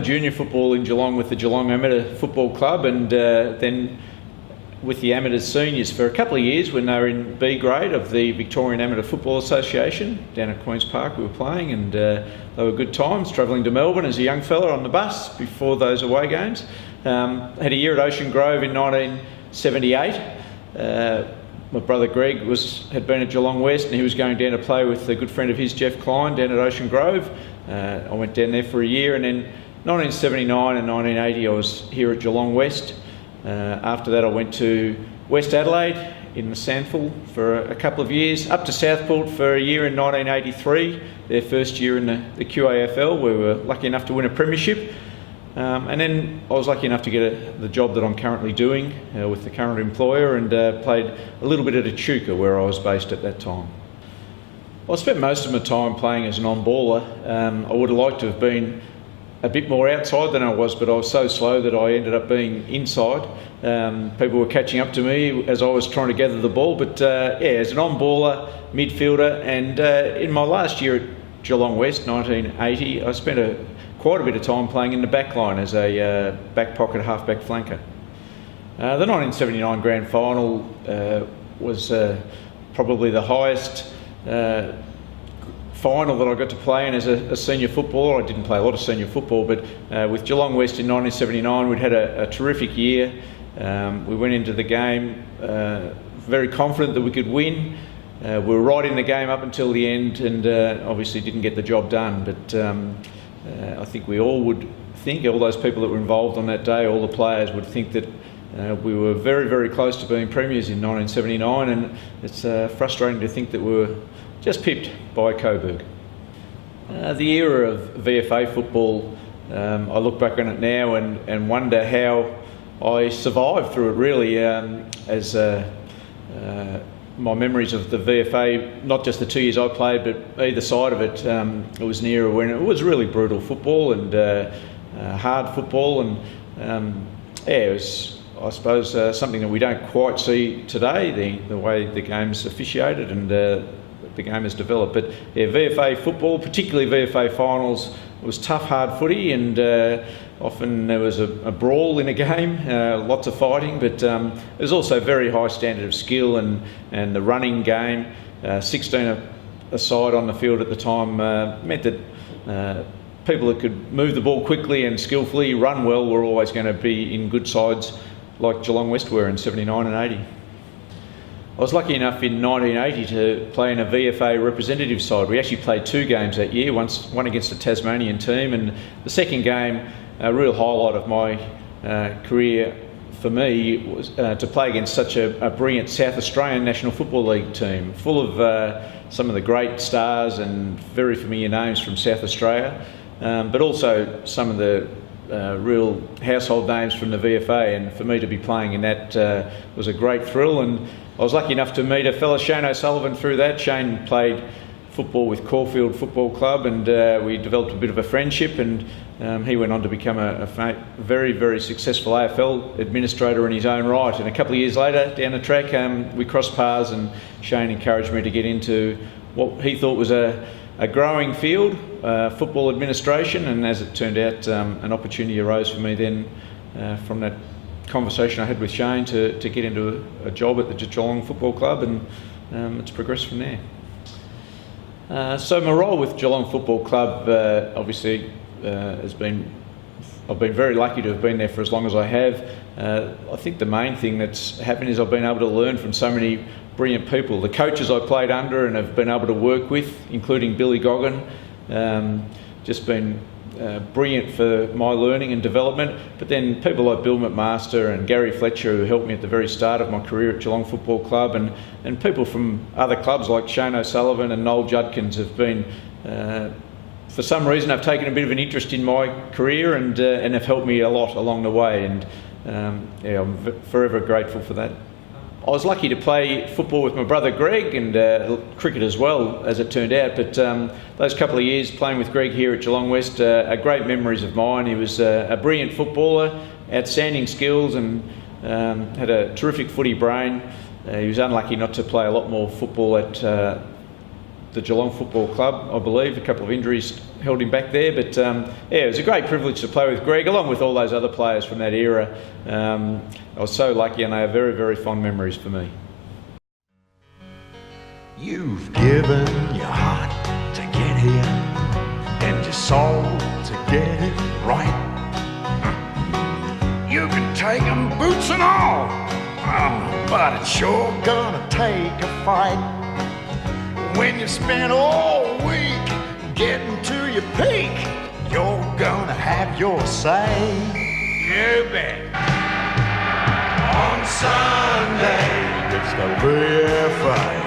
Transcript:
my junior football in Geelong with the Geelong Amateur Football Club, and then with the Amateurs Seniors for a couple of years when they were in B grade of the Victorian Amateur Football Association. Down at Queen's Park we were playing, and they were good times, travelling to Melbourne as a young fella on the bus before those away games. Had a year at Ocean Grove in 1978. My brother Greg had been at Geelong West, and he was going down to play with a good friend of his, Jeff Klein, down at Ocean Grove. I went down there for a year, and then 1979 and 1980 I was here at Geelong West. After that I went to West Adelaide in the Sandful for a couple of years, up to Southport for a year in 1983, their first year in the QAFL, where we were lucky enough to win a premiership. And then I was lucky enough to get the job that I'm currently doing with the current employer, and played a little bit at Echuca, where I was based at that time. I spent most of my time playing as an on-baller. I would have liked to have been a bit more outside than I was, but I was so slow that I ended up being inside. People were catching up to me as I was trying to gather the ball, but as an on-baller, midfielder, and in my last year at Geelong West, 1980, I spent quite a bit of time playing in the back line as a back pocket half-back flanker. The 1979 Grand Final was probably the highest final that I got to play in as a senior footballer. I didn't play a lot of senior football, but with Geelong West in 1979, we'd had a terrific year. We went into the game very confident that we could win. We were right in the game up until the end, and obviously didn't get the job done, but I think we all would think, all those people that were involved on that day, all the players would think that we were very, very close to being premiers in 1979, and it's frustrating to think that we were just pipped by Coburg. The era of VFA football, I look back on it now and wonder how I survived through it, really, as my memories of the VFA, not just the 2 years I played, but either side of it, it was an era when it was really brutal football and hard football, and it was, I suppose, something that we don't quite see today, the way the game's officiated and the game has developed. But yeah, VFA football, particularly VFA finals, was tough, hard footy, and often there was a brawl in a game, lots of fighting, but there's also a very high standard of skill, and the running game, 16 a side on the field at the time, meant that people that could move the ball quickly and skillfully, run well, were always going to be in good sides like Geelong West were in 79 and 80. I was lucky enough in 1980 to play in a VFA representative side. We actually played 2 games that year, one against a Tasmanian team, and the second game, a real highlight of my career for me, was to play against such a brilliant South Australian National Football League team, full of some of the great stars and very familiar names from South Australia, but also some of the real household names from the VFA, and for me to be playing in that was a great thrill. And I was lucky enough to meet a fellow, Shane O'Sullivan, through that. Shane played football with Caulfield Football Club, and we developed a bit of a friendship, and he went on to become a very, very successful AFL administrator in his own right. And a couple of years later, down the track, we crossed paths, and Shane encouraged me to get into what he thought was a growing field, football administration, and as it turned out, an opportunity arose for me then from that conversation I had with Shane to get into a job at the Geelong Football Club, and it's progressed from there. So my role with Geelong Football Club obviously I've been very lucky to have been there for as long as I have. I think the main thing that's happened is I've been able to learn from so many brilliant people. The coaches I played under and have been able to work with, including Billy Goggin, just been brilliant for my learning and development. But then people like Bill McMaster and Gary Fletcher, who helped me at the very start of my career at Geelong Football Club, and people from other clubs like Shane O'Sullivan and Noel Judkins have been, for some reason, have taken a bit of an interest in my career and have helped me a lot along the way, and I'm forever grateful for that. I was lucky to play football with my brother Greg, and cricket as well, as it turned out, but those couple of years playing with Greg here at Geelong West are great memories of mine. He was a brilliant footballer, outstanding skills, and had a terrific footy brain. He was unlucky not to play a lot more football at the Geelong Football Club, I believe. A couple of injuries held him back there, but yeah, it was a great privilege to play with Greg, along with all those other players from that era. I was so lucky, and they are very, very fond memories for me. You've given your heart to get here and your soul to get it right. You can take 'em boots and all, but it's sure gonna take a fight. When you spend all week getting to your peak, you're gonna have your say. You bet. On Sunday, it's gonna be a fight.